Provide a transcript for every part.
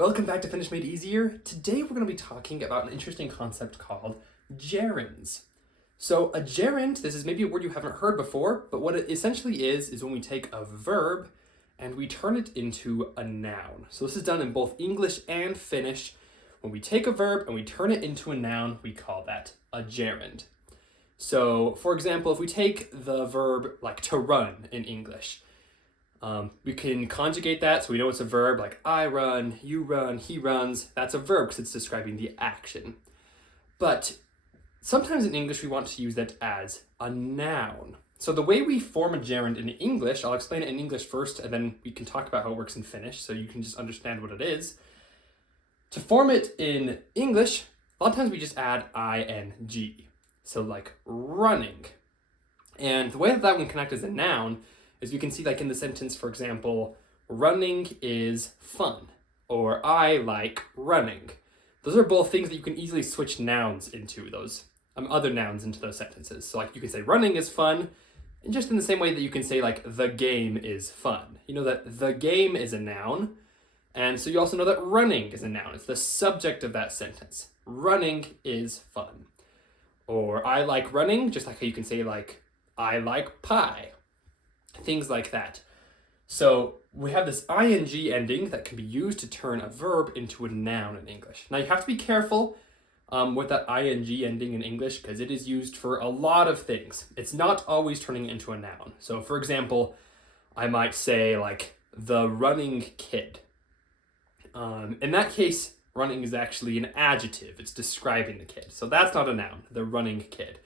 Welcome back to Finnish Made Easier. Today we're going to be talking about an interesting concept called gerunds. So a gerund, this is maybe a word you haven't heard before, but what it essentially is when we take a verb and we turn it into a noun. So this is done in both English and Finnish. When we take a verb and we turn it into a noun, we call that a gerund. So for example, if we take the verb like to run in English, we can conjugate that so we know it's a verb, like I run, you run, he runs. That's a verb because it's describing the action. But sometimes in English we want to use that as a noun. So the way we form a gerund in English, I'll explain it in English first and then we can talk about how it works in Finnish so you can just understand what it is. To form it in English, a lot of times we just add ing. So like running. And the way that one connects as a noun is you can see like in the sentence, for example, running is fun, or I like running. Those are both things that you can easily switch nouns into those, other nouns into those sentences. So like you can say running is fun, and just in the same way that you can say like the game is fun. You know that the game is a noun, and so you also know that running is a noun. It's the subject of that sentence. Running is fun. Or I like running, just like how you can say like I like pie. Things like that. So we have this ing ending that can be used to turn a verb into a noun in English. Now you have to be careful with that ing ending in English because it is used for a lot of things. It's not always turning it into a noun. So for example, I might say like the running kid. In that case, running is actually an adjective. It's describing the kid. So that's not a noun, the running kid.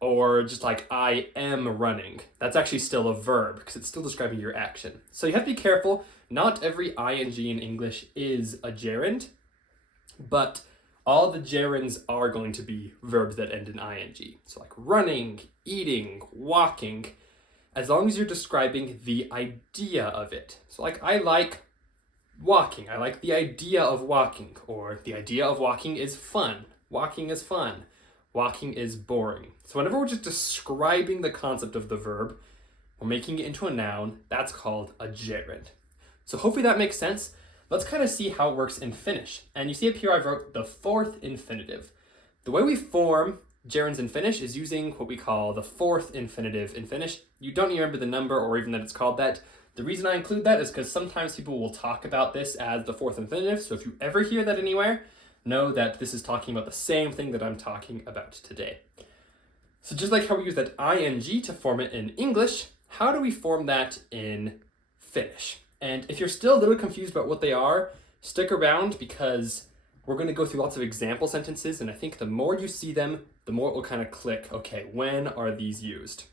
Or just like I am running. That's actually still a verb because it's still describing your action. So you have to be careful. Not every ing in English is a gerund, but all the gerunds are going to be verbs that end in ing. So like running, eating, walking, as long as you're describing the idea of it. So like I like walking. I like the idea of walking, or the idea of walking is fun. Walking is fun. Walking is boring. So whenever we're just describing the concept of the verb, we're making it into a noun, that's called a gerund. So hopefully that makes sense. Let's kind of see how it works in Finnish. And you see up here I wrote the fourth infinitive. The way we form gerunds in Finnish is using what we call the fourth infinitive in Finnish. You don't need to remember the number or even that it's called that. The reason I include that is because sometimes people will talk about this as the fourth infinitive. So if you ever hear that anywhere, know that this is talking about the same thing that I'm talking about today. So just like how we use that ing to form it in English, how do we form that in Finnish? And if you're still a little confused about what they are, stick around because we're going to go through lots of example sentences, and I think the more you see them, the more it will kind of click, okay, when are these used?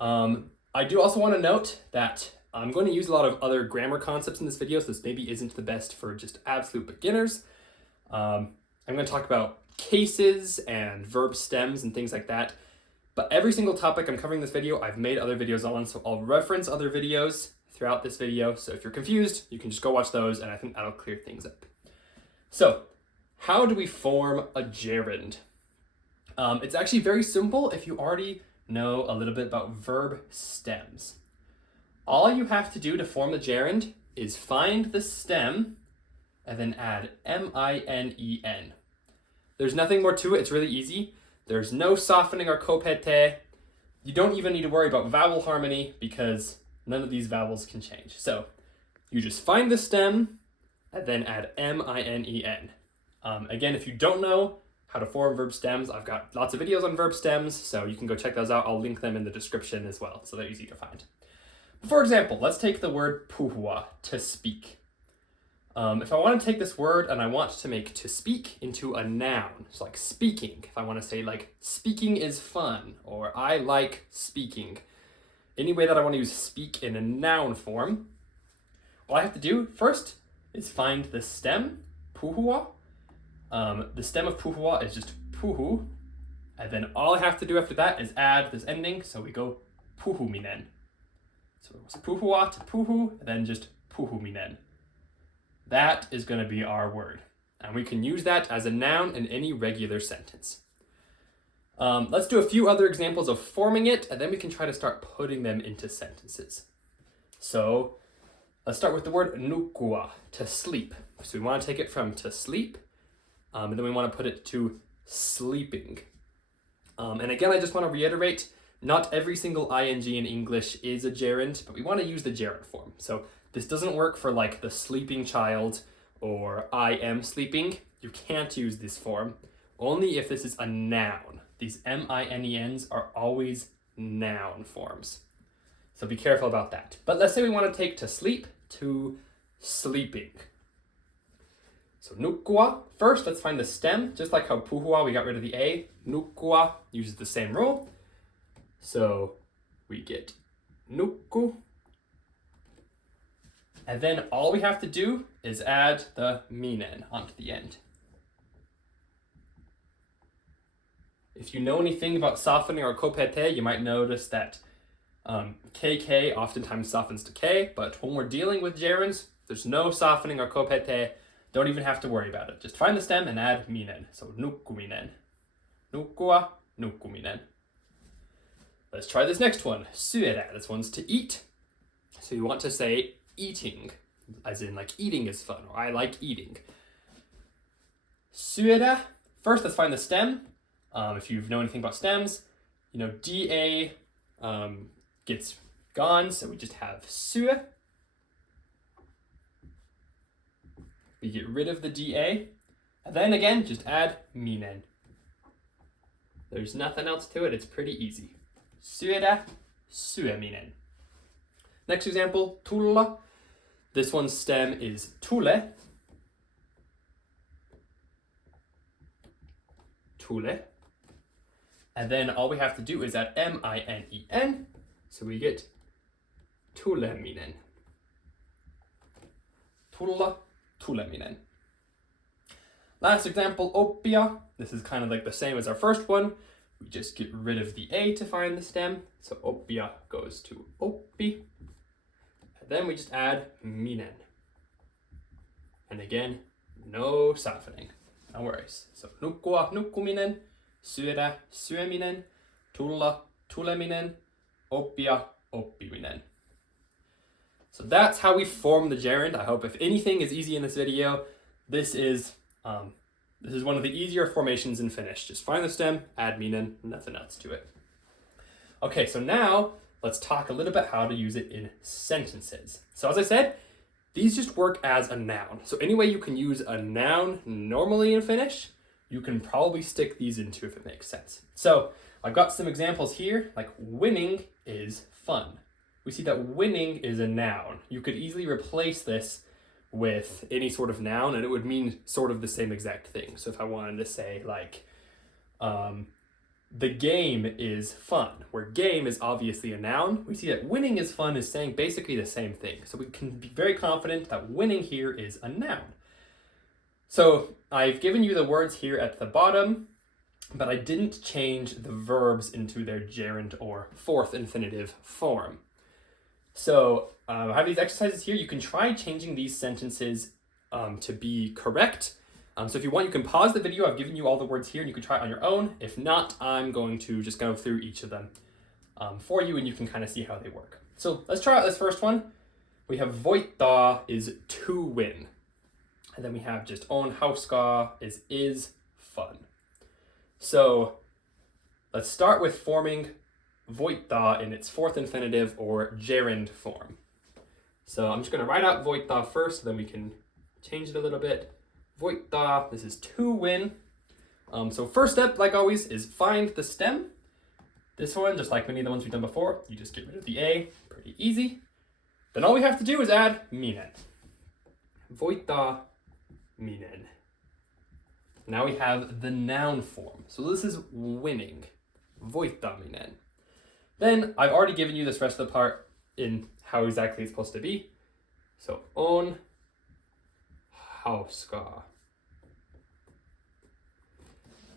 I do also want to note that I'm going to use a lot of other grammar concepts in this video, so this maybe isn't the best for just absolute beginners. I'm going to talk about cases and verb stems and things like that. But every single topic I'm covering in this video, I've made other videos on, so I'll reference other videos throughout this video. So if you're confused, you can just go watch those, and I think that'll clear things up. So how do we form a gerund? It's actually very simple if you already know a little bit about verb stems. All you have to do to form the gerund is find the stem and then add minen. There's nothing more to it. It's really easy. There's no softening or kopete. You don't even need to worry about vowel harmony because none of these vowels can change. So you just find the stem and then add minen. Again, if you don't know how to form verb stems, I've got lots of videos on verb stems, so you can go check those out. I'll link them in the description as well, so they're easy to find. For example, let's take the word puhua, to speak. If I want to take this word and I want to make to speak into a noun, so like speaking, if I want to say like speaking is fun, or I like speaking, any way that I want to use speak in a noun form, all I have to do first is find the stem, puhua. The stem of puhua is just puhu, and then all I have to do after that is add this ending, so we go puhuminen. So it was puhua to puhu, and then just puhuminen. That is going to be our word. And we can use that as a noun in any regular sentence. Let's do a few other examples of forming it, and then we can try to start putting them into sentences. So Let's start with the word nukkua, to sleep. So we want to take it from to sleep, and then we want to put it to sleeping. And again, I just want to reiterate, not every single ing in English is a gerund, but we want to use the gerund form. So this doesn't work for like the sleeping child or I am sleeping. You can't use this form, only if this is a noun. These M-I-N-E-Ns are always noun forms. So be careful about that. But let's say we want to take to sleep to sleeping. So nukkua, first let's find the stem. Just like how puhua, we got rid of the A. Nukkua uses the same rule. So we get nukku. And then all we have to do is add the minen onto the end. If you know anything about softening or kopete, you might notice that KK oftentimes softens to K, but when we're dealing with gerunds, there's no softening or kopete. Don't even have to worry about it. Just find the stem and add minen. So nukkuminen. Nukkua, nukkuminen. Let's try this next one. Syödä. This one's to eat. So you want to say eating, as in like eating is fun, or I like eating. Syödä. First, let's find the stem. If you know anything about stems, you know DA gets gone, so we just have syö. We get rid of the DA, and then again, just add minen. There's nothing else to it, it's pretty easy. Syödä, syöminen. Next example, tulla. This one's stem is tule. Tule. And then all we have to do is add M-I-N-E-N, so we get tuleminen. Tulla, tuleminen. Last example, oppia. This is kind of like the same as our first one. We just get rid of the A to find the stem. So oppia goes to oppi. And then we just add minen. And again, no softening. No worries. So nukkua, nukkuminen. Syödä, syöminen. Tulla, tuleminen. Oppia, oppiminen. So that's how we form the gerund. I hope if anything is easy in this video, this is one of the easier formations in Finnish. Just find the stem, add minen, nothing else to it. Okay, so now let's talk a little bit how to use it in sentences. So as I said, these just work as a noun. So any way you can use a noun normally in Finnish, you can probably stick these into if it makes sense. So I've got some examples here, like winning is fun. We see that winning is a noun. You could easily replace this with any sort of noun and it would mean sort of the same exact thing. So if I wanted to say like, the game is fun, where game is obviously a noun, we see that winning is fun is saying basically the same thing. So we can be very confident that winning here is a noun. So I've given you the words here at the bottom, but I didn't change the verbs into their gerund or fourth infinitive form. So I have these exercises here. You can try changing these sentences to be correct. So if you want, you can pause the video. I've given you all the words here and you can try it on your own. If not, I'm going to just go through each of them for you and you can kind of see how they work. So let's try out this first one. We have voittaa is to win. And then we have just on hauskaa is fun. So let's start with forming voittaa in its fourth infinitive or gerund form. So I'm just going to write out voittaa first, then we can change it a little bit. Voittaa, this is to win. So first step, like always, is find the stem. This one, just like many of the ones we've done before, you just get rid of the A, pretty easy. Then all we have to do is add minen. Voittaa, minen. Now we have the noun form. So this is winning. Voittaminen. Then I've already given you this rest of the part in how exactly it's supposed to be. So on hauskaa.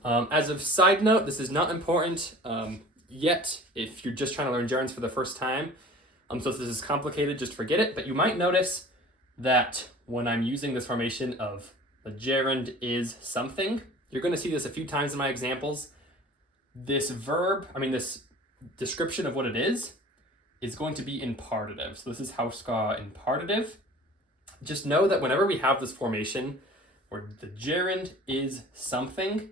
As a side note, this is not important yet if you're just trying to learn gerunds for the first time. So if this is complicated, just forget it. But you might notice that when I'm using this formation of the gerund is something, you're going to see this a few times in my examples. This verb, this description of what it is going to be in partitive. So this is hauskaa in partitive. just know that whenever we have this formation where the gerund is something,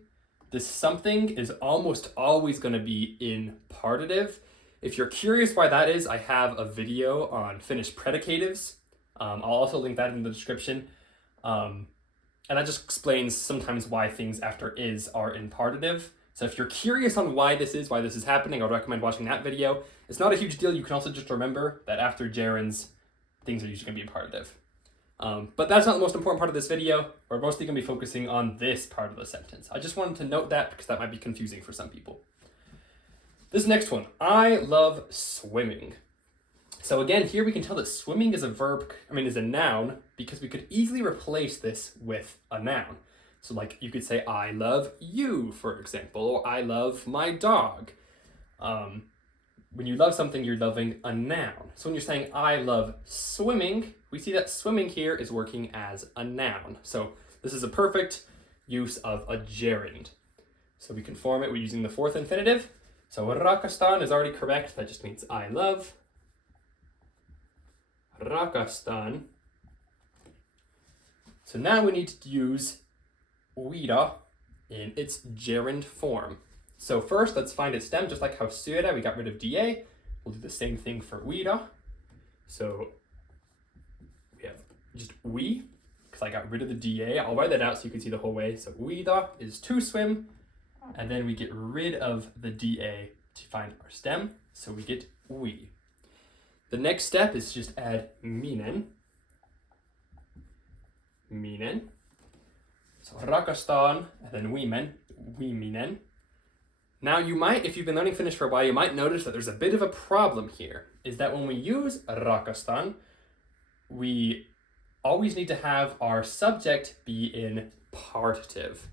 this something is almost always going to be in partitive. If you're curious why that is, I have a video on Finnish predicatives. I'll also link that in the description. And that just explains sometimes why things after is are in partitive. So if you're curious on why this is happening, I would recommend watching that video. It's not a huge deal. You can also just remember that after gerunds, things are usually going to be in partitive. But that's not the most important part of this video. We're mostly going to be focusing on this part of the sentence. I just wanted to note that because that might be confusing for some people. This next one, I love swimming. So again, here we can tell that swimming is is a noun, because we could easily replace this with a noun. So like you could say, I love you, for example, or I love my dog. When you love something, you're loving a noun. So when you're saying, I love swimming, we see that swimming here is working as a noun. So this is a perfect use of a gerund. So we can form it, we're using the fourth infinitive. So rakastan is already correct. That just means I love. Rakastan. So now we need to use uida in its gerund form. So first, let's find its stem, just like how syödä, we got rid of da. We'll do the same thing for uida. So we have just we, because I got rid of the da. I'll write that out so you can see the whole way. So uida is to swim. And then we get rid of the da to find our stem, so we get we. The next step is just add minen. Minen. So rakastan, and then uiminen. Now you might, if you've been learning Finnish for a while, you might notice that there's a bit of a problem here, is that when we use rakastan, we always need to have our subject be in partitive.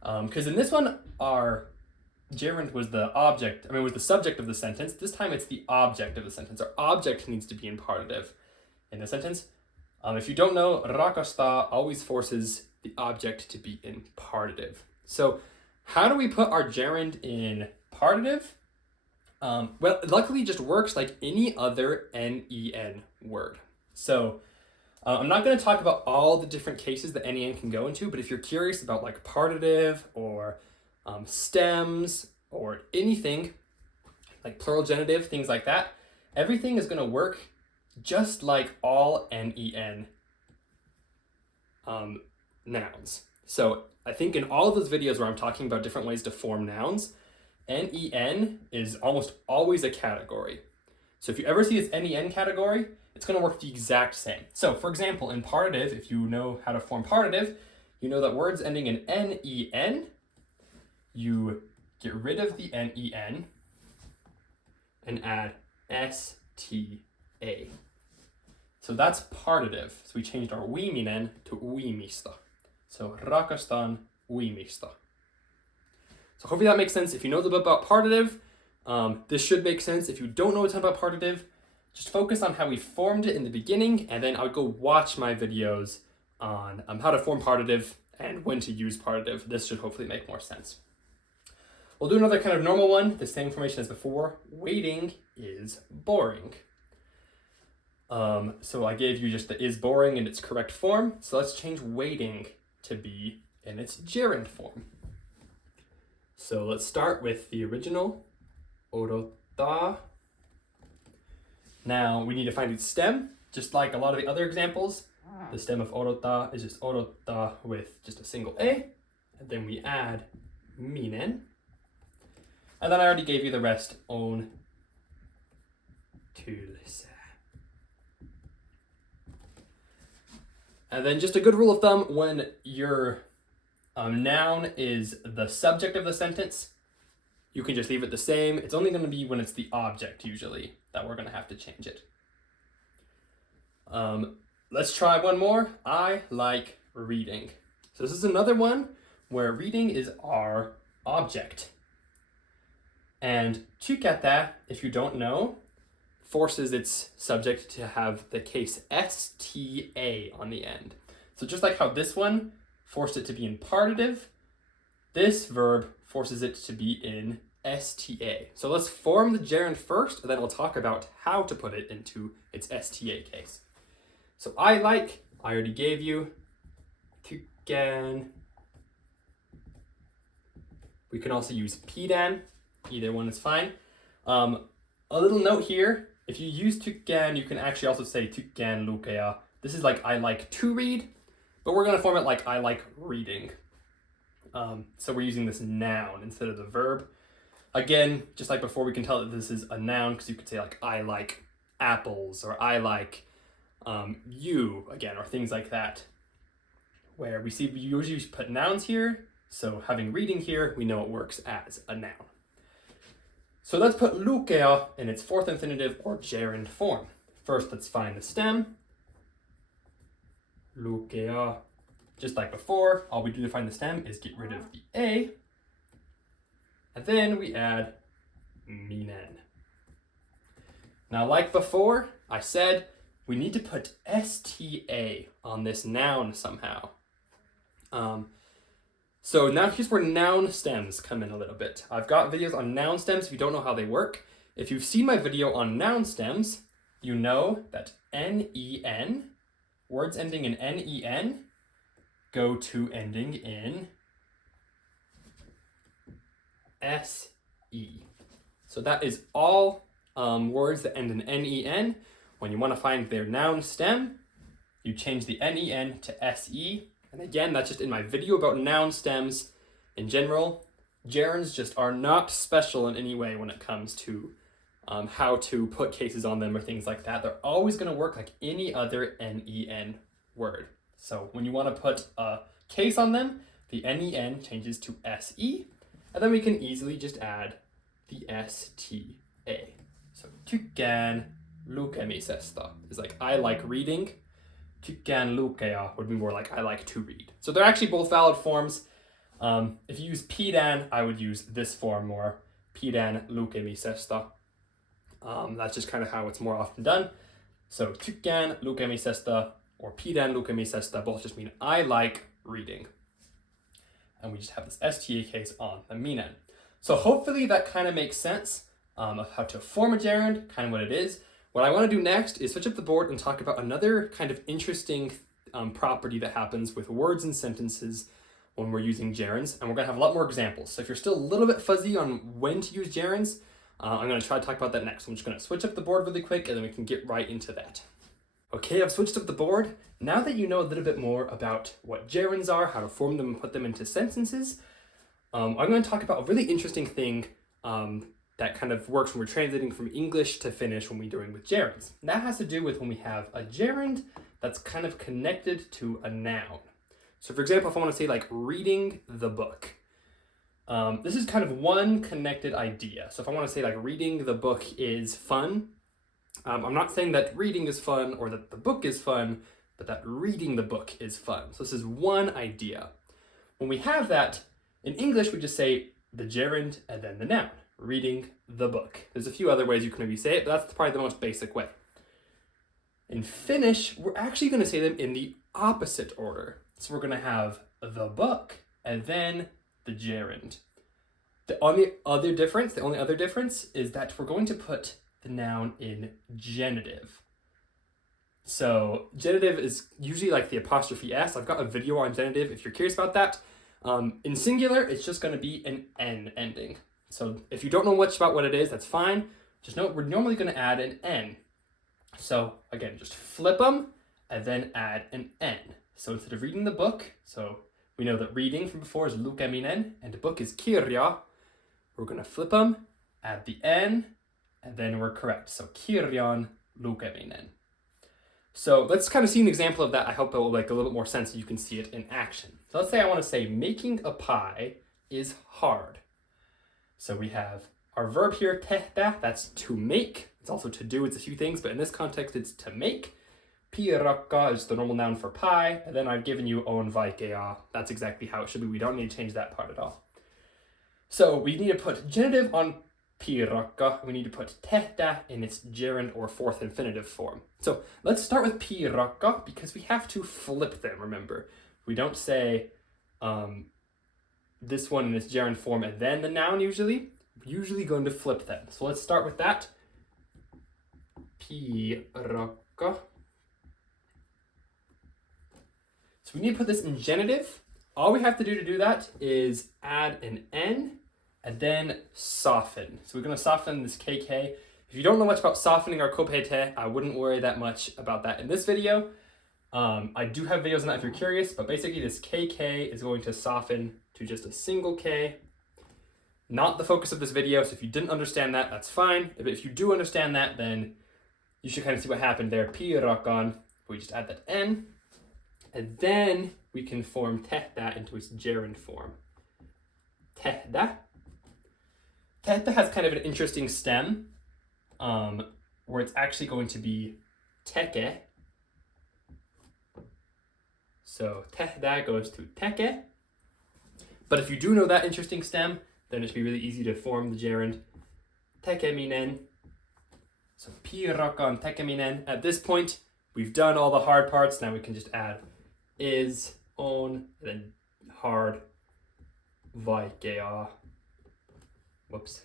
Because in this one, our gerund was the subject of the sentence. This time it's the object of the sentence. Our object needs to be in partitive in the sentence. If you don't know, rakasta always forces the object to be in partitive. So how do we put our gerund in partitive? Well, luckily it just works like any other nen word. So I'm not going to talk about all the different cases that nen can go into, but if you're curious about like partitive or stems or anything, like plural genitive, things like that, everything is going to work just like all nen nouns. So I think in all of those videos where I'm talking about different ways to form nouns, nen is almost always a category. So if you ever see this nen category, it's going to work the exact same. So for example, in partitive, if you know how to form partitive, you know that words ending in nen, you get rid of the nen and add sta. So that's partitive. So we changed our uiminen to uimista. So rakastan uimista. So hopefully that makes sense. If you know a little bit about partitive, this should make sense. If you don't know a ton about partitive, just focus on how we formed it in the beginning, and then I'll go watch my videos on how to form partitive and when to use partitive. This should hopefully make more sense. We'll do another kind of normal one, the same formation as before. Waiting is boring. So I gave you just the is boring in its correct form. So let's change waiting to be in its gerund form. So let's start with the original, odottaa. Now we need to find its stem, just like a lot of the other examples. The stem of odottaa is just odottaa with just a single a, and then we add minen. And then I already gave you the rest on tylsä. And then just a good rule of thumb, when your noun is the subject of the sentence, you can just leave it the same. It's only going to be when it's the object, usually, that we're going to have to change it. Let's try one more. I like reading. So this is another one where reading is our object. And tykätä, if you don't know, forces its subject to have the case sta on the end. So just like how this one forced it to be in partitive, this verb forces it to be in sta. So let's form the gerund first, and then we'll talk about how to put it into its sta case. So I like I already gave you. Tykkään. We can also use pidän. Either one is fine. A little note here. If you use tykkään, you can actually also say tykkään lukea. This is like I like to read, but we're going to form it like I like reading. So we're using this noun instead of the verb. Again, just like before, we can tell that this is a noun because you could say like I like apples or I like you again, or things like that. Where we usually put nouns here. So having reading here, we know it works as a noun. So let's put lukea in its fourth infinitive or gerund form. First, let's find the stem. Lukea. Just like before, all we do to find the stem is get rid of the A. And then we add minen. Now, like before, I said we need to put sta on this noun somehow. So now here's where noun stems come in a little bit. I've got videos on noun stems if you don't know how they work. If you've seen my video on noun stems, you know that nen, words ending in nen, go to ending in se. So that is all words that end in nen. When you want to find their noun stem, you change the nen to se. And again, that's just in my video about noun stems in general. Gerunds just are not special in any way when it comes to how to put cases on them or things like that. They're always going to work like any other nen word. So when you want to put a case on them, the nen changes to se, and then we can easily just add the sta. So tykkään lukemisesta is like I like reading. Tykkään lukea would be more like I like to read. So they're actually both valid forms. If you use pidän, I would use this form more. Pidän lukemisesta. That's just kind of how it's more often done. So tykkään lukemisesta or pidän lukemisesta both just mean I like reading. And we just have this sta case on the minen. So hopefully that kind of makes sense of how to form a gerund, kind of what it is. What I want to do next is switch up the board and talk about another kind of interesting property that happens with words and sentences when we're using gerunds. And we're going to have a lot more examples. So if you're still a little bit fuzzy on when to use gerunds, I'm going to try to talk about that next. I'm just going to switch up the board really quick and then we can get right into that. Okay, I've switched up the board. Now that you know a little bit more about what gerunds are, how to form them and put them into sentences, I'm going to talk about a really interesting thing that kind of works when we're translating from English to Finnish when we're doing with gerunds. And that has to do with when we have a gerund that's kind of connected to a noun. So for example, if I want to say like reading the book, this is kind of one connected idea. So if I want to say like reading the book is fun, I'm not saying that reading is fun or that the book is fun, but that reading the book is fun. So this is one idea. When we have that, in English, we just say the gerund and then the noun. Reading the book. There's a few other ways you can maybe say it, but that's probably the most basic way. In Finnish, we're actually going to say them in the opposite order. So we're going to have the book and then the gerund. The only other difference is that we're going to put the noun in genitive. So genitive is usually like the apostrophe S. I've got a video on genitive if you're curious about that. In singular, it's just going to be an N ending. So if you don't know much about what it is, that's fine. Just know we're normally going to add an N. So again, just flip them and then add an N. So instead of reading the book, so we know that reading from before is lukeminen and the book is kirja. We're going to flip them, add the N, and then we're correct. So kirjan lukeminen. So let's kind of see an example of that. I hope it will make a little bit more sense so you can see it in action. So let's say I want to say making a pie is hard. So we have our verb here, tehdä, that's to make. It's also to do, it's a few things, but in this context, it's to make. Piirakka is the normal noun for pie, and then I've given you on vaikea. That's exactly how it should be. We don't need to change that part at all. So we need to put genitive on piirakka. We need to put tehdä in its gerund or fourth infinitive form. So let's start with piirakka because we have to flip them, remember. We don't say this one in its gerund form and then the noun usually. We're usually going to flip them. So let's start with that. Piirakka. So we need to put this in genitive. All we have to do that is add an N and then soften. So we're going to soften this KK. If you don't know much about softening or kopete, I wouldn't worry that much about that in this video. I do have videos on that if you're curious, but basically this KK is going to soften to just a single K. Not the focus of this video, so if you didn't understand that, that's fine. But if you do understand that, then you should kind of see what happened there. Piirakan, we just add that N, and then we can form tehda into its gerund form. Tehda. Tehda has kind of an interesting stem, where it's actually going to be teke. So tehda goes to teke. But if you do know that interesting stem, then it should be really easy to form the gerund tekeminen. So piirakan tekeminen. At this point, we've done all the hard parts. Now we can just add is, on, and then hard, vaikea. Whoops.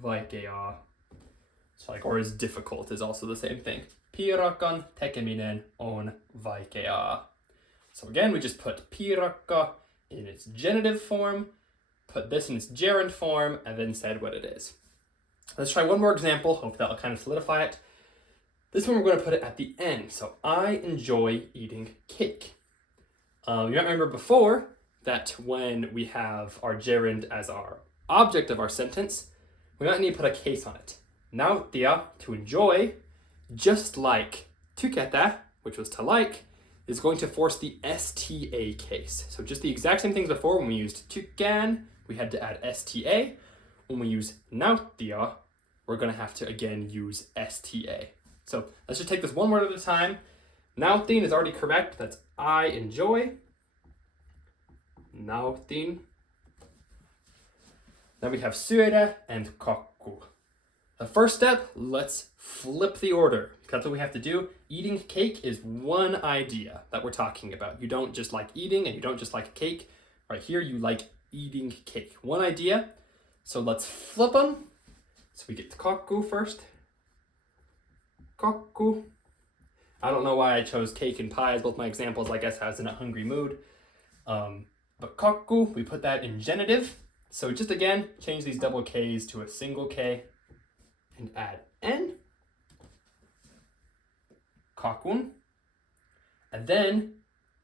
Vaikea. So like, or is difficult is also the same thing. Piirakan tekeminen on vaikea. So again, we just put piirakka in its genitive form, put this in its gerund form, and then said what it is. Let's try one more example. Hope that'll kind of solidify it. This one we're going to put it at the end. So I enjoy eating cake. You might remember before that when we have our gerund as our object of our sentence, we might need to put a case on it. Nauttia, to enjoy, just like tykätä, which was to like, is going to force the STA case. So just the exact same things before. When we used tykkään, we had to add STA. When we use nauttia, we're going to have to again use STA. So let's just take this one word at a time. Nautin is already correct. That's I enjoy. Nautin. Then we have syödä and kakku. The first step, let's flip the order. That's what we have to do. Eating cake is one idea that we're talking about. You don't just like eating and you don't just like cake. Right here, you like eating cake. One idea. So let's flip them. So we get kakku first. Kakku. I don't know why I chose cake and pie as both my examples. I guess I was in a hungry mood. But kakku, we put that in genitive. So just again, change these double K's to a single K and add N. Kakun. And then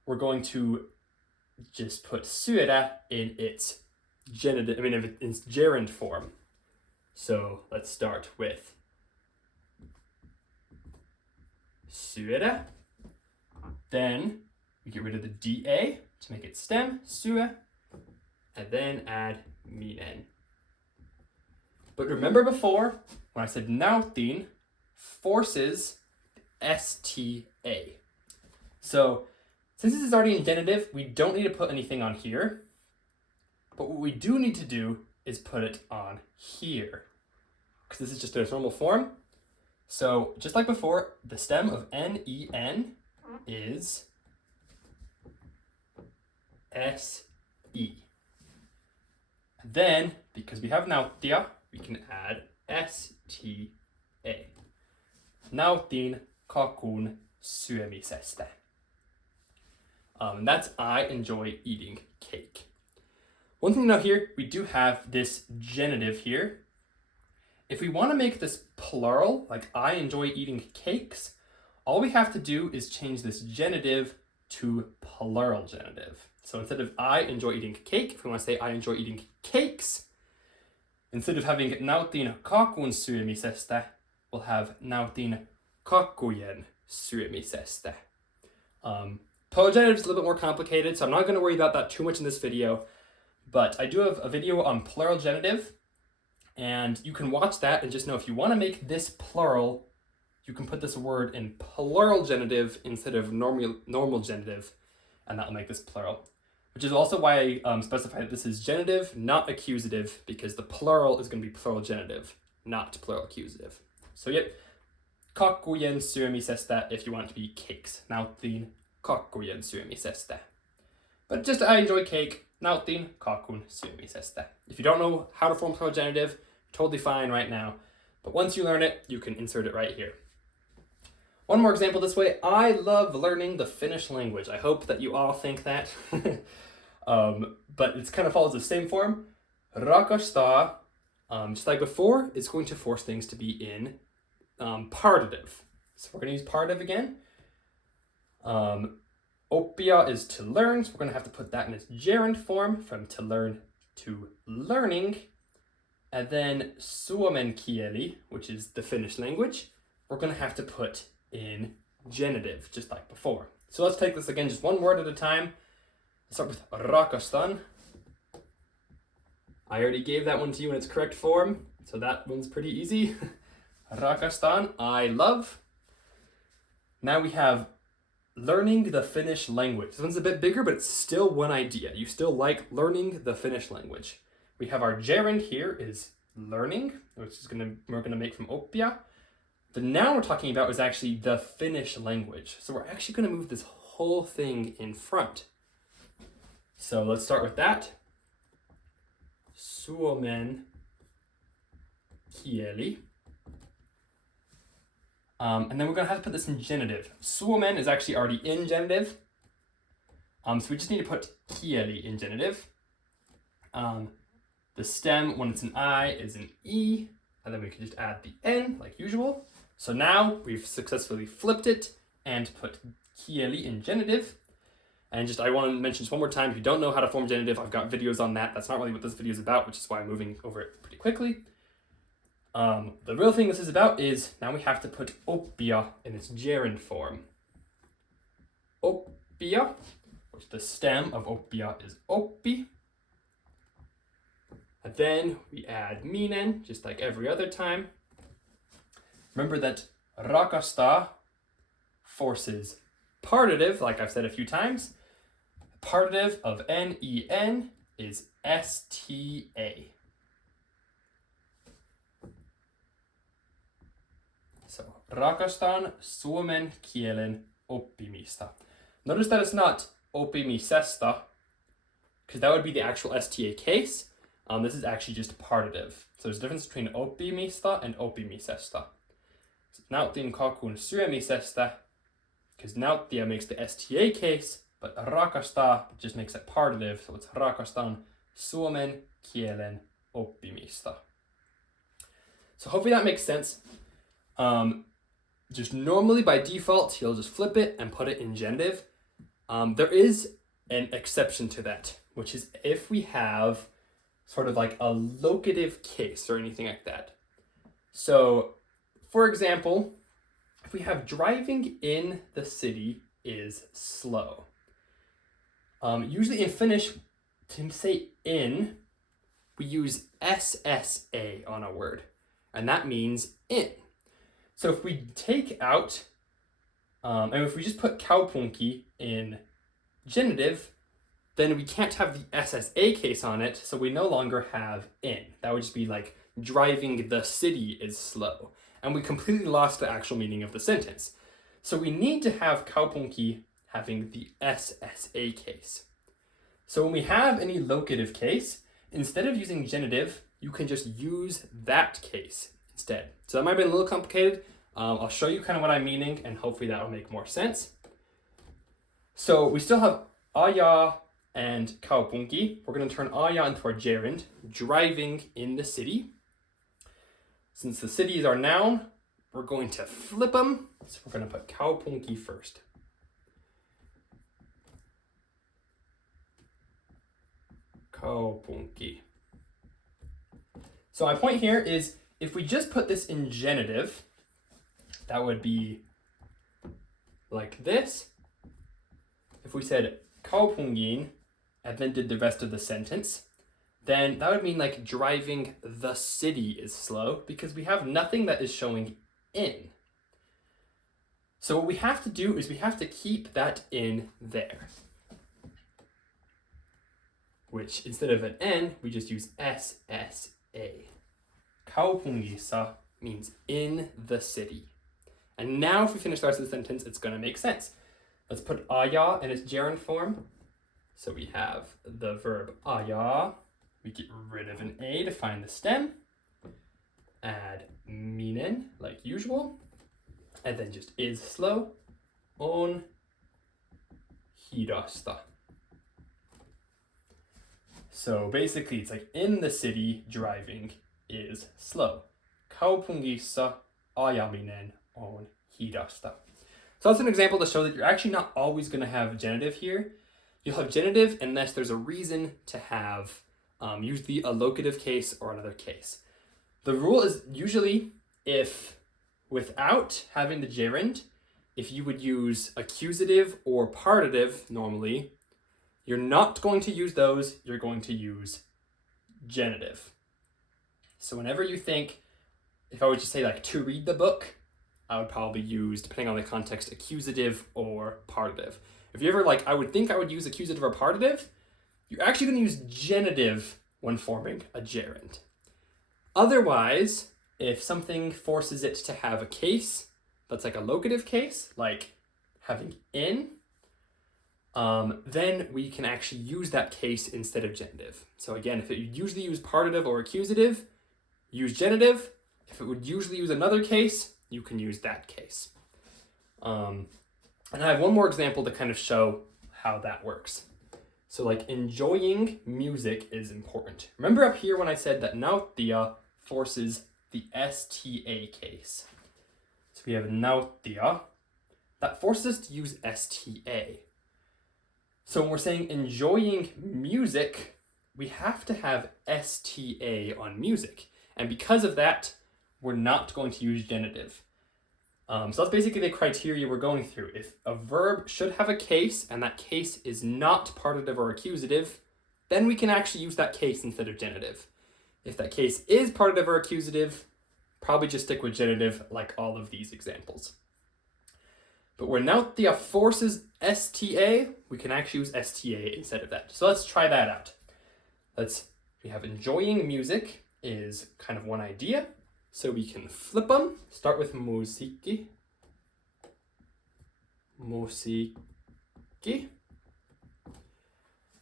we're going to just put syödä in its genitive, in its gerund form. So let's start with syödä. Then we get rid of the DA to make it stem, syö, and then add minen. But remember before, when I said nautin, forces STA. So since this is already in genitive, we don't need to put anything on here. But what we do need to do is put it on here, because this is just in its normal form. So just like before, the stem of NEN is SE. Then, because we have nauttia, we can add STA. Nautin kakun syömisestä. And that's I enjoy eating cake. One thing now here, we do have this genitive here. If we want to make this plural, like I enjoy eating cakes, all we have to do is change this genitive to plural genitive. So instead of I enjoy eating cake, if we want to say I enjoy eating cakes, instead of having nautin kakun syömisestä, we'll have nautin kakkujen syömisestä. Plural genitive is a little bit more complicated, so I'm not going to worry about that too much in this video. But I do have a video on plural genitive, and you can watch that and just know if you want to make this plural, you can put this word in plural genitive instead of normal genitive, and that will make this plural. Which is also why I specify that this is genitive, not accusative, because the plural is going to be plural genitive, not plural accusative. So yep, kakkujen syömisestä if you want it to be cakes. Nautin kakkujen syömisestä. But just I enjoy cake, nautin kakun syömisestä. If you don't know how to form plural genitive, totally fine right now. But once you learn it, you can insert it right here. One more example this way. I love learning the Finnish language. I hope that you all think that. But it kind of follows the same form. Rakastaa, just like before, it's going to force things to be in partitive. So we're going to use partitive again. Oppia is to learn, so we're going to have to put that in its gerund form, from to learn to learning. And then suomen kieli, which is the Finnish language, we're going to have to put in genitive, just like before. So let's take this again, just one word at a time. Let's start with rakastan. I already gave that one to you in its correct form, so that one's pretty easy. Rakastan, I love. Now we have learning the Finnish language. This one's a bit bigger, but it's still one idea. You still like learning the Finnish language. We have our gerund here is learning, which is we're gonna make from oppia. The noun we're talking about is actually the Finnish language. So we're actually gonna move this whole thing in front. So let's start with that. Suomen kieli. And then we're gonna have to put this in genitive. Suomen is actually already in genitive. So we just need to put kieli in genitive. The stem, when it's an I, is an E, and then we can just add the N like usual. So now we've successfully flipped it and put kieli in genitive. And just, I want to mention just one more time, if you don't know how to form genitive, I've got videos on that. That's not really what this video is about, which is why I'm moving over it pretty quickly. The real thing this is about is now we have to put oppia in its gerund form. Oppia, which the stem of oppia is oppi. And then we add minen, just like every other time. Remember that rakastaa forces partitive, like I've said a few times. Partitive of nen is sta. So, rakastan suomen kielen oppimista. Notice that it's not oppimisesta, because that would be the actual sta case. This is actually just partitive. So there's a difference between oppimista and oppimisesta. So nauttiin kakun syömisestä, because nauttia makes the sta case, but rakastaa just makes it partitive, so it's rakastan suomen kielen oppimista. So hopefully that makes sense. Just normally by default, you'll just flip it and put it in genitive. There is an exception to that, which is if we have sort of like a locative case or anything like that. So, for example, if we have driving in the city is slow. Usually in Finnish, to say in, we use SSA on a word, and that means in. So if we take out, and if we just put kaupunki in genitive, then we can't have the SSA case on it, so we no longer have in. That would just be like, driving the city is slow. And we completely lost the actual meaning of the sentence. So we need to have kaupunki having the SSA case. So when we have any locative case, instead of using genitive, you can just use that case instead. So that might have been a little complicated. I'll show you kind of what I'm meaning, and hopefully that will make more sense. So we still have aja and kaupunki. We're going to turn aja into our gerund, driving in the city. Since the city is our noun, we're going to flip them. So we're going to put kaupunki first. Kaupunki. So my point here is, if we just put this in genitive, that would be like this. If we said kaupungin and then did the rest of the sentence, then that would mean like driving the city is slow, because we have nothing that is showing in. So what we have to do is we have to keep that in there, which instead of an N, we just use SSA. Kaupungissa means in the city. And now if we finish the rest of the sentence, it's going to make sense. Let's put aja in its gerund form. So we have the verb aja. We get rid of an A to find the stem. Add minen, like usual. and then just is slow. On hidasta. So basically it's like in the city driving is slow. Kaupungissa ajaminen on hidasta. So that's an example to show that you're actually not always going to have genitive here. You'll have genitive unless there's a reason to have use the allocative case or another case. The rule is usually if without having the gerund, if you would use accusative or partitive normally, you're not going to use those, you're going to use genitive. So whenever you think, if I were to say like to read the book, I would probably use, depending on the context, accusative or partitive. If you ever like, I would think I would use accusative or partitive, you're actually going to use genitive when forming a gerund. Otherwise, if something forces it to have a case that's like a locative case, like having in, then we can actually use that case instead of genitive. So again, if it usually use partitive or accusative, use genitive. If it would usually use another case, you can use that case. And I have one more example to kind of show how that works. So like enjoying music is important. Remember up here when I said that nauttia forces the STA case. So we have nauttia. That forces us to use STA. So when we're saying enjoying music, we have to have STA on music. And because of that, we're not going to use genitive. So that's basically the criteria we're going through. If a verb should have a case and that case is not partitive or accusative, then we can actually use that case instead of genitive. If that case is partitive or accusative, probably just stick with genitive like all of these examples. But where nauttia forces STA, we can actually use STA instead of that. So let's try that out. We have enjoying music is kind of one idea. So we can flip them. Start with musiikki. Musiikki.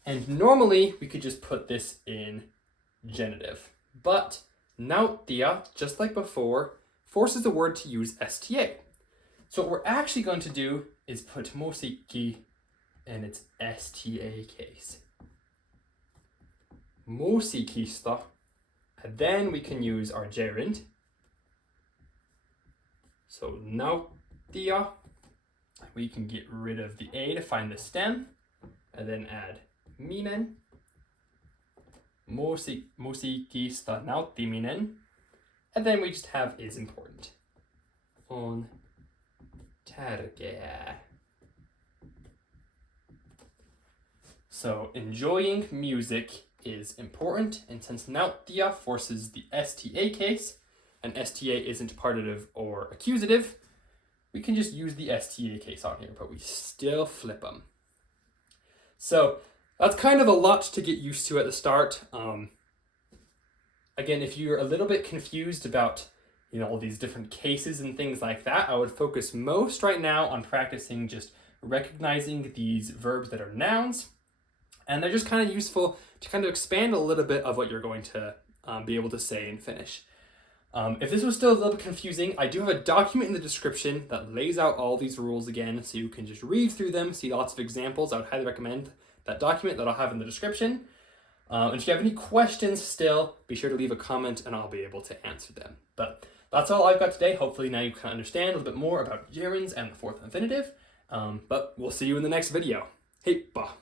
And normally we could just put this in genitive. But nauttia, just like before, forces the word to use STA. So what we're actually going to do is put musiikki in its STA case. Musiikista. And then we can use our gerund. So nauttia, we can get rid of the A to find the stem, and then add minen. Musiikista nauttiminen. And then we just have is important. On tärkeää. So enjoying music is important, and since nauttia forces the STA case, and STA isn't partitive or accusative, we can just use the STA case on here, but we still flip them. So that's kind of a lot to get used to at the start. Again, if you're a little bit confused about all these different cases and things like that, I would focus most right now on practicing just recognizing these verbs that are nouns. And they're just kind of useful to kind of expand a little bit of what you're going to be able to say in Finnish. If this was still a little bit confusing, I do have a document in the description that lays out all these rules again, so you can just read through them, see lots of examples. I would highly recommend that document that I'll have in the description. And if you have any questions still, be sure to leave a comment and I'll be able to answer them. But that's all I've got today. Hopefully now you can understand a little bit more about gerunds and the fourth infinitive. But we'll see you in the next video. Heippa!